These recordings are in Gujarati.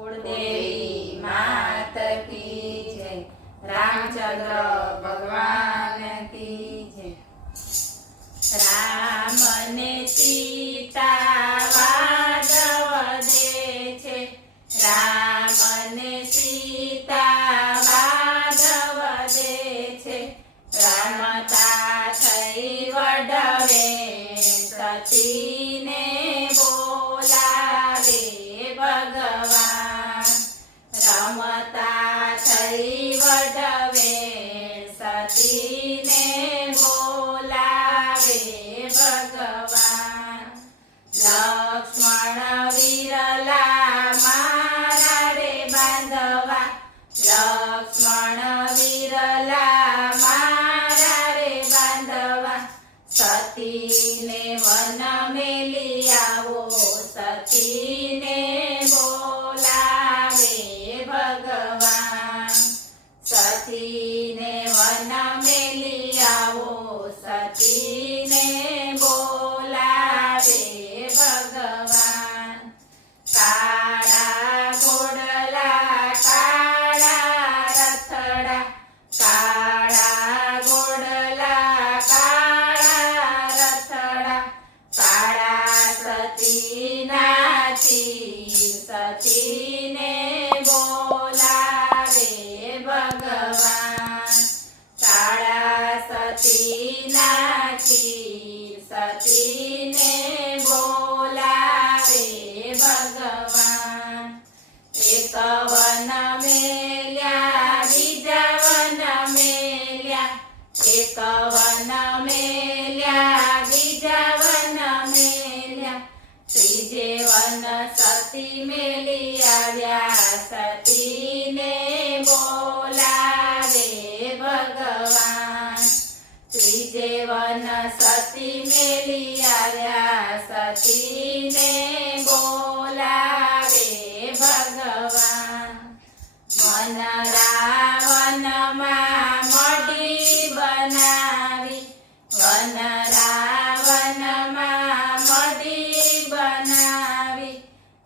कुलदेवी मात की जय। रामचंद्र भगवान की जय। राम ने सीता वादव दे छे। राम ने सीता वादव दे छे। रमता थई वडवे सती ने बोलावे भगवान। रमता थई वडवे सती ने बोलावे भगवान। लक्ष्मण विरला मारा रे बांधवा। लक्ष्मण विरला मारा रे बांधवा। सती ने वन मेली आवो सती ने बोलावे भगवान। सती ने वन मेली आवो सती ने बोलावे भगवान। काळा घोडला काळा रथड़ा। काळा घोडला काळा रथड़ा। काळा सती नाची सती ने बोलावे भगवान। काळा सती नाची सती ने बोलावे भगवान। एक वन मेल्या बीजा वन मेल्या। एक वन मेल्या बीजा वन मेल्या। त्रीजे वन सती मेली आव्या सती ने बोलावे भगवान। त्रीजे वन सती मेली आव्या सती ने बोलावे भगवान। मन रावण मां मढी बनावी। वन रावण मां मढी बनावी।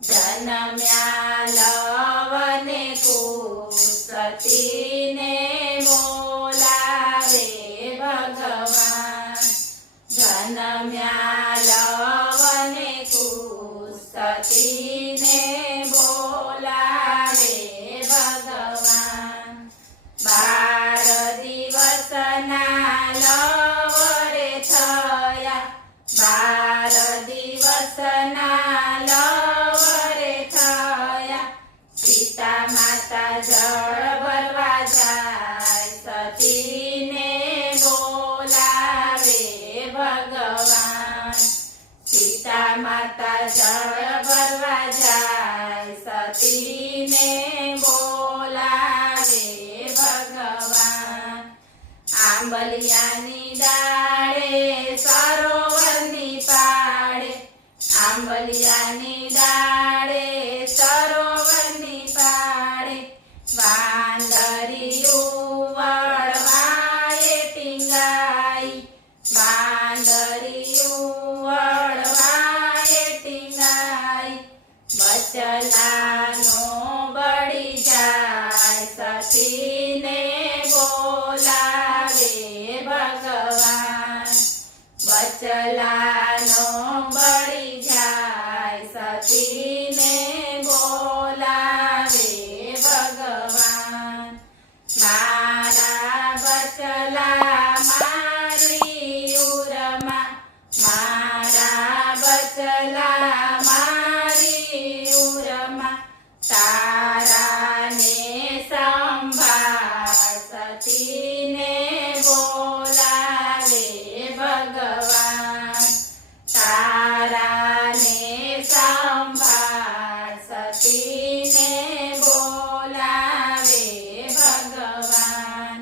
जन्म्या लवने कुश सती ने बोलावे भगवान। जन्म्या लवने कुश सती ने बोलावे भगवान। 12 દિવસના લવરે થયા। 12 દિવસના લવરે થયા। સીતા માતા જળ ભરવા જાય સતીને બોલાવે ભગવાન। સીતા માતા જળ ભરવા જાય સતીને બોલાવે ભગવાન। આંબલિયાની ડાળે સરોવરની પાળે। આંબલિયાની ડાળે સરોવરની પાળે। વાંદરિયું વળવાએ ટીંગાઈ। વાંદરિયું વળવાએ ટીંગાઈ। બચલાનો બળી જાય સતીને બોલાવે ભગવાન। બચલાનો બળી જાય સતીને બોલાવે ભગવાન। મારા બચલા મારી ઉરમાં। મારા બચલા મારી ઉરમાં। તારાને સંભાળ સતીને બોલાવે ભગવાન। તારાને સંભાળ સતીને બોલાવે ભગવાન।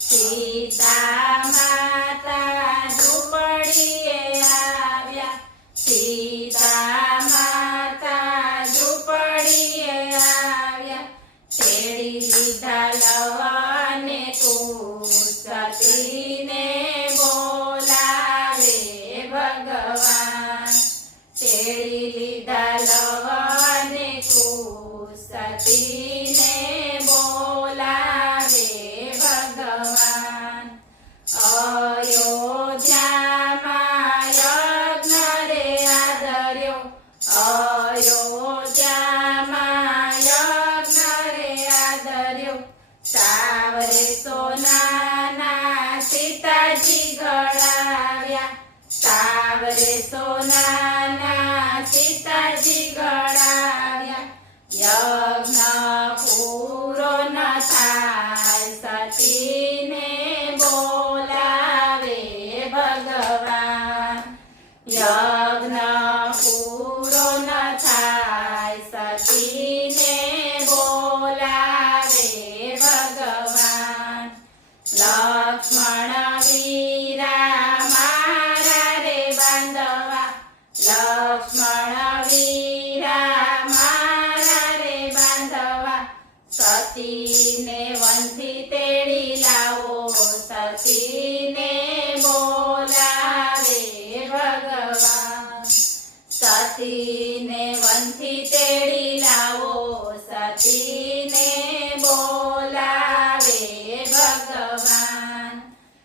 સીતા માતા ઝૂંપડીએ આવ્યા। સીતા માતા ઝૂંપડીએ આવ્યા। તેડી લીધા લવને કુશ સતીને બોલાવે ભગવાન। તેડી લીધા લવને કુશ અયોધ્યામાં યજ્ઞ રે આદર્યો સાવરે સોનાના સીતાજી ઘડાવ્યા સાવરે સોનાના સીતાજી ઘડાવ્યા યજ્ઞ પૂરો ન થાય સતીને બોલાવે ભગવાન યજ્ઞ પૂરો ન થાય સતીને બોલાવે ભગવાન લક્ષ્મણ વીરા મારા રે બાંધવા લક્ષ્મણ વીરા મારા રે બાંધવા સતીને વનથી તેડી લાવો સતીને બોલાવે ભગવાન સતીને વનથી તેડી લાવો સતીને બોલાવે ભગવાન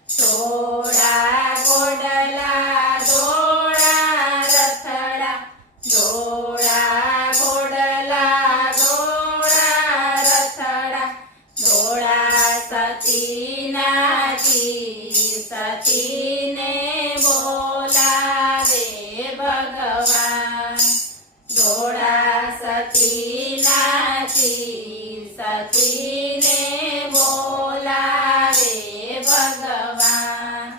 થોડા ગોડલા દોડા રથડા દોડા ગોડલા દોડા રથડા દોડા સતીનાજી સતીને બોલાવે ભગવાન દોડા સતીનાજી સતીને બોલાવે ભગવાન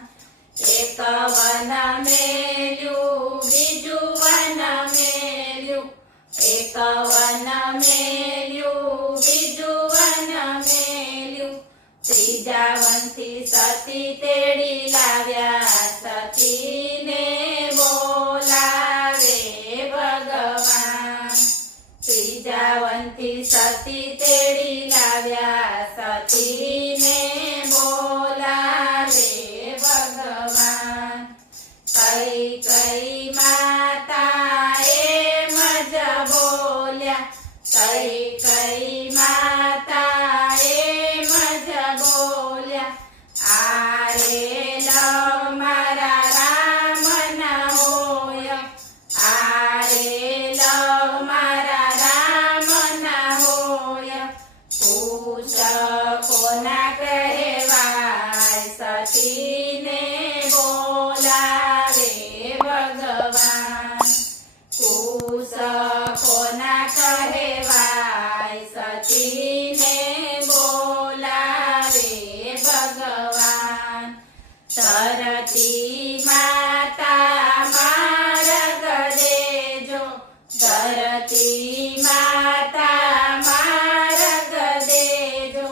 એક વન મેલ્યું બીજું વન મેલ્યું એક વન મેલ્યું બીજું વન મેલ્યું ત્રીજા વનથી સતી તેડી લાવ્યા સતીને બોલાવે ભગવાન ત્રીજા વનથી સતી તેડી લાવ્યા સતીને બોલાવે ભગવાન કઈ કઈ માતા એમ જ બોલ્યા કઈ કઈ માતા એમ જ બોલ્યા આરે લવ મારા રામ ના હોય આરે લવ મારા રામ ના હોય પૂછ કોના કહેવાય સતીને બોલાવે ભગવાન પૂછ કોના કહેવાય સતીને બોલાવે ભગવાન ધરતી માતા માર્ગ દેજો ધરતી માતા માર્ગ દેજો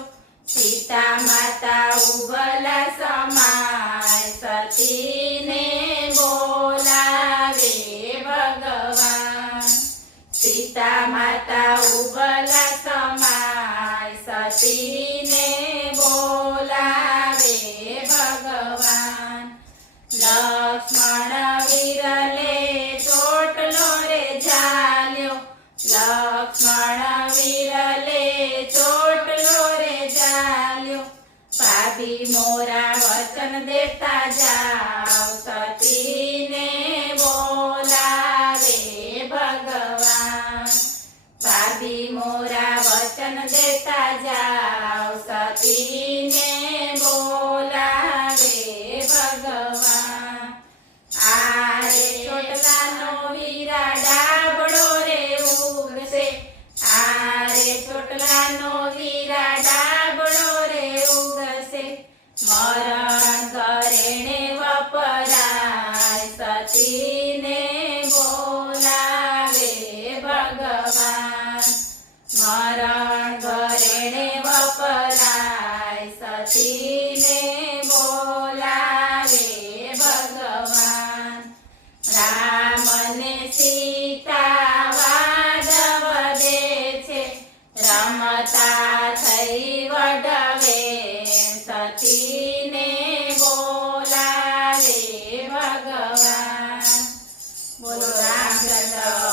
સીતા માતા ઉબલા સમાય સતીને બોલાવે ભગવાન સીતા માતા ઉબલા સમાય સતીને બોલાવે ભગવાન લક્ષ્મણ વિરલે ચોટલો રે ઝાલ્યો લક્ષ્મણ વિરલે ચોટલો રે ઝાલ્યો ભાભી મોરા વચન દેતા જાઓ સતીને બોલાવે ભગવાન ભાભી મોરા વચન દેતા જાઓ સતીને બોલાવે ભગવાન આરે ચોટલાનો વીરા ડાબડો રે ઉગશે આરે ચોટલાનો વીરા ડાબડો રે ઉગશે મરણ કરેણે વપરાય સતીને બોલાવે ભગવાન મરણ કરેણે વપરાય સતીને બોલાવે ભગવાન રામ ને સીતા વાદ વધે છે રમતા થઈ વડવે સતીને બોલાવે ભગવાન બોલો રામચંદ્ર